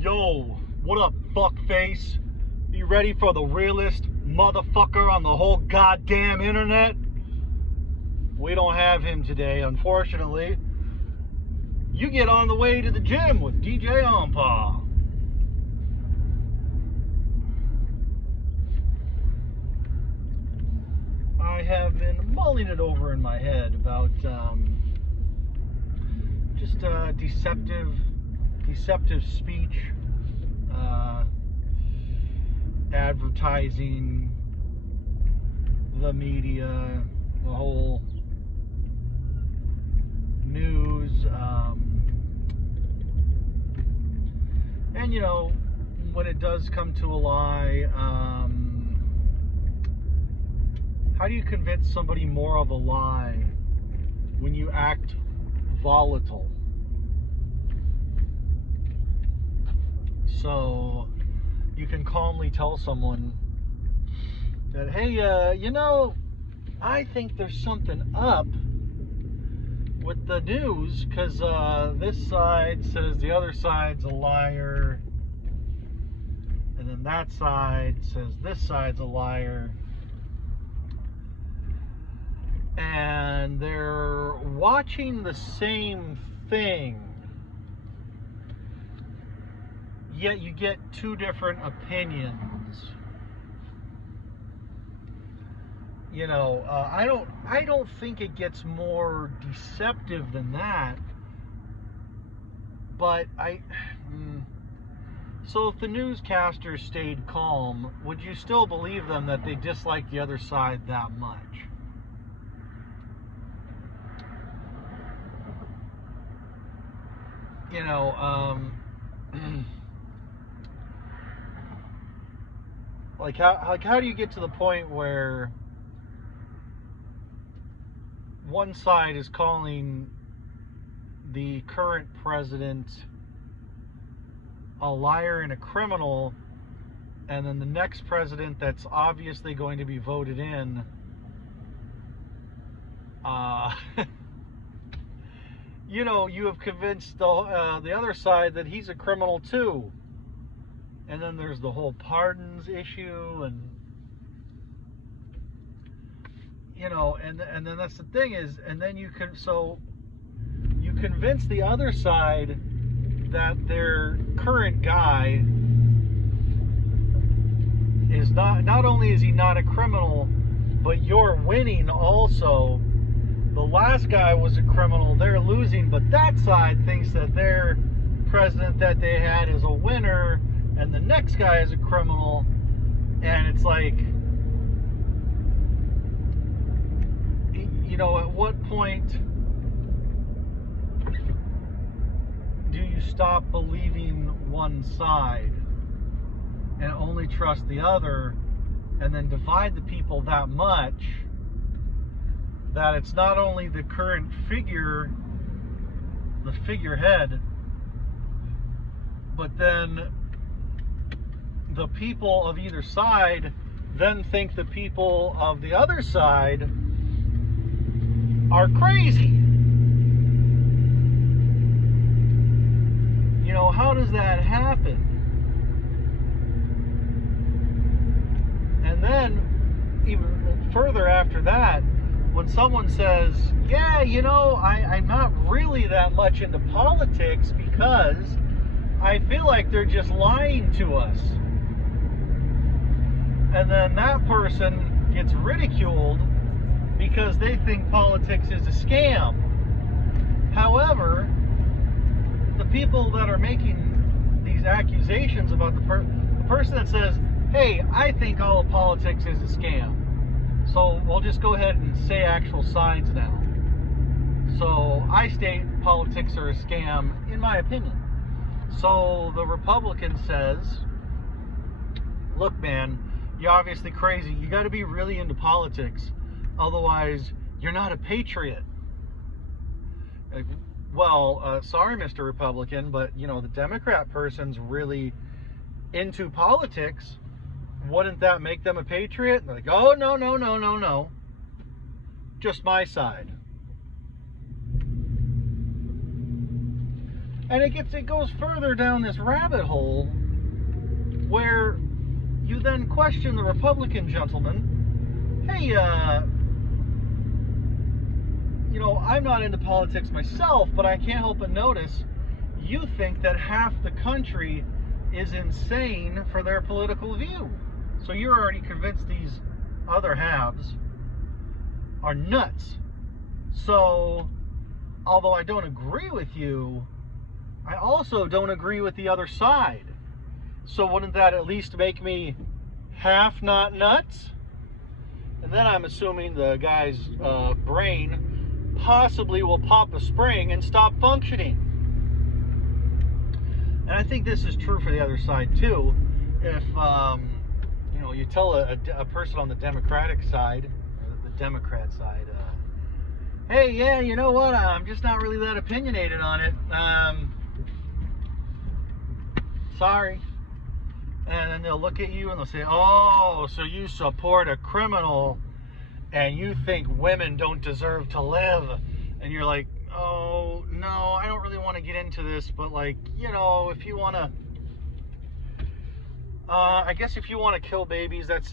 Yo, what up, fuckface? You ready for the realest motherfucker on the whole goddamn internet? We don't have him today, unfortunately. You get on the way to the gym with DJ Onpa. I have been mulling it over in my head about just deceptive speech, advertising, the media, the whole news, and you know, when it does come to a lie, how do you convince somebody more of a lie when you act volatile? So you can calmly tell someone that, hey, I think there's something up with the news because this side says the other side's a liar, and then that side says this side's a liar, and they're watching the same thing, yet you get two different opinions. You know, I don't think it gets more deceptive than that. But so if the newscasters stayed calm, would you still believe them that they dislike the other side that much? You know, like how do you get to the point where one side is calling the current president a liar and a criminal, and then the next president that's obviously going to be voted in you know, you have convinced the other side that he's a criminal too. And then there's the whole pardons issue, and you know, and then that's the thing is, and then you convince the other side that their current guy is not only is he not a criminal, but you're winning also. The last guy was a criminal, they're losing, but that side thinks that their president that they had is a winner, and the next guy is a criminal. And it's like, you know, at what point do you stop believing one side and only trust the other, and then divide the people that much that it's not only the current figure, the figurehead, but then the people of either side then think the people of the other side are crazy. You know, how does that happen? And then even further after that, when someone says, yeah, you know, I'm not really that much into politics because I feel like they're just lying to us. And then that person gets ridiculed because they think politics is a scam. However, the people that are making these accusations about the person that says, hey, I think all of politics is a scam, so we'll just go ahead and say actual sides now. So I state politics are a scam, in my opinion. So the Republican says, look, man, you're obviously crazy. You got to be really into politics. Otherwise, you're not a patriot. Like, well, sorry, Mr. Republican, but, you know, the Democrat person's really into politics. Wouldn't that make them a patriot? And they're like, oh, no. Just my side. And it goes further down this rabbit hole where you then question the Republican gentleman. Hey, I'm not into politics myself, but I can't help but notice you think that half the country is insane for their political view. So you're already convinced these other halves are nuts. So, although I don't agree with you, I also don't agree with the other side. So wouldn't that at least make me half not nuts? And then I'm assuming the guy's brain possibly will pop a spring and stop functioning. And I think this is true for the other side too. If you tell a person on the Democratic side, or the Democrat side, hey, yeah, you know what? I'm just not really that opinionated on it. Sorry. And then they'll look at you and they'll say, oh, so you support a criminal and you think women don't deserve to live. And you're like, oh, no, I don't really want to get into this, but if you want to, I guess if you want to kill babies, that's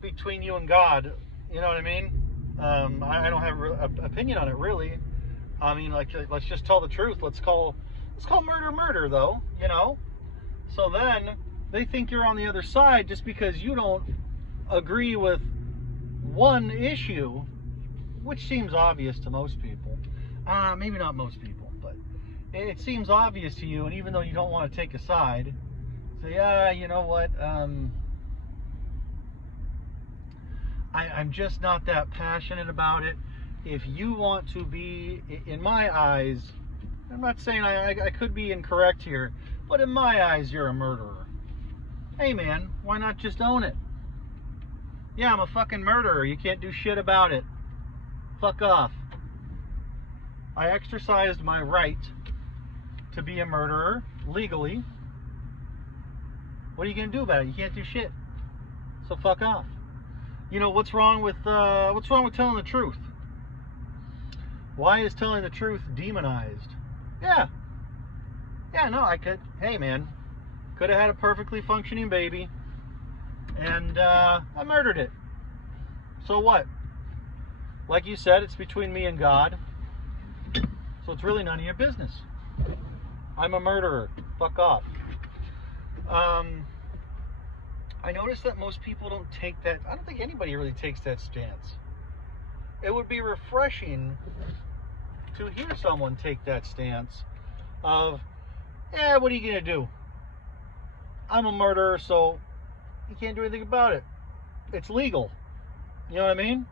between you and God. You know what I mean? I don't have an opinion on it, really. I mean, let's just tell the truth. Let's call murder, though, So then they think you're on the other side just because you don't agree with one issue, which seems obvious to most people. Maybe not most people, but it seems obvious to you. And even though you don't want to take a side, say, you know what? I'm just not that passionate about it. If you want to be, in my eyes, I'm not saying I could be incorrect here, but in my eyes, you're a murderer. Hey man, why not just own it? Yeah, I'm a fucking murderer. You can't do shit about it. Fuck off. I exercised my right to be a murderer legally. What are you gonna do about it? You can't do shit. So fuck off. What's wrong with telling the truth? Why is telling the truth demonized? Yeah, no, I could. Hey man, could have had a perfectly functioning baby, and I murdered it. So what? Like you said, it's between me and God. So it's really none of your business. I'm a murderer. Fuck off. I noticed that most people don't take that. I don't think anybody really takes that stance. It would be refreshing to hear someone take that stance of, what are you going to do? I'm a murderer, so you can't do anything about it. It's legal. You know what I mean?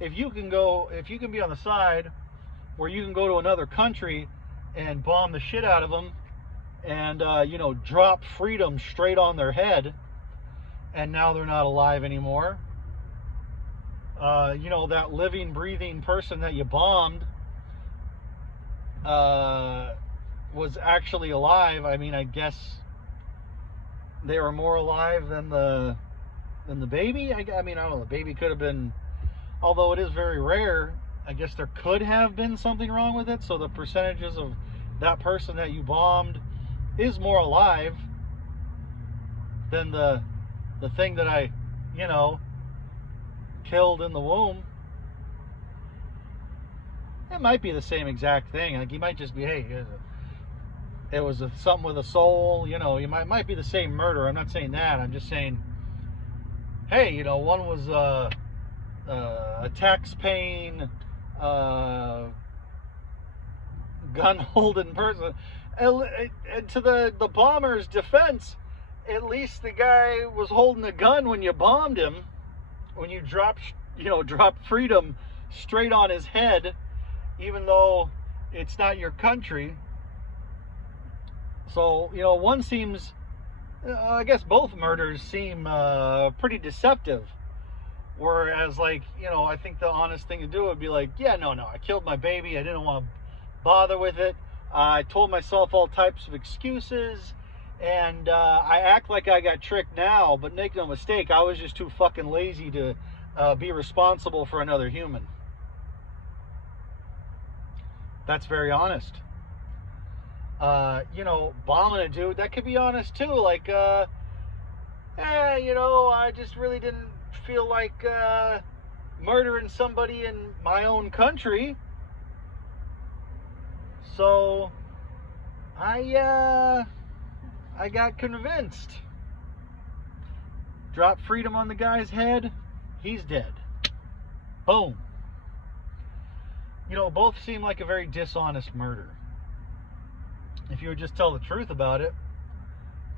If you can be on the side where you can go to another country and bomb the shit out of them and, drop freedom straight on their head, and now they're not alive anymore. That living, breathing person that you bombed was actually alive. I mean, I guess they were more alive than the baby. I mean, I don't know. The baby could have been, although it is very rare, I guess there could have been something wrong with it. So the percentages of that person that you bombed is more alive than the thing that I, killed in the womb. It might be the same exact thing. Like, you might just be, hey, it was something with a soul. You might be the same murder. I'm not saying that. I'm just saying, hey, one was a tax-paying, gun-holding person. And to the bomber's defense, at least the guy was holding a gun when you bombed him. When you dropped freedom straight on his head, even though it's not your country. So, one seems, I guess both murders seem pretty deceptive. Whereas, I think the honest thing to do would be like, yeah, no, I killed my baby. I didn't want to bother with it. I told myself all types of excuses. And I act like I got tricked now, but make no mistake, I was just too fucking lazy to be responsible for another human. That's very honest. you know, bombing a dude, that could be honest too. Like, you know, I just really didn't feel like murdering somebody in my own country. So I got convinced. Drop freedom on the guy's head. He's dead. Boom. You know, both seem like a very dishonest murder. If you would just tell the truth about it.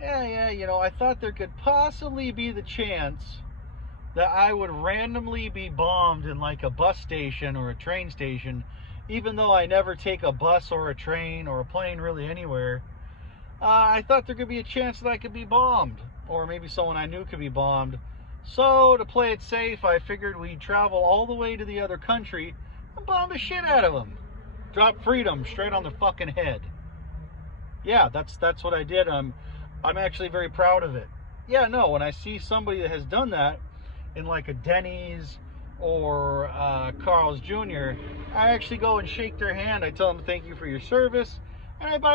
Yeah, you know, I thought there could possibly be the chance that I would randomly be bombed in like a bus station or a train station, even though I never take a bus or a train or a plane really anywhere. I thought there could be a chance that I could be bombed, or maybe someone I knew could be bombed. So to play it safe, I figured we'd travel all the way to the other country and bomb the shit out of them. Drop freedom straight on their fucking head. Yeah, that's what I did. I'm actually very proud of it. Yeah, no, when I see somebody that has done that in like a Denny's or Carl's Jr., I actually go and shake their hand. I tell them thank you for your service, and I buy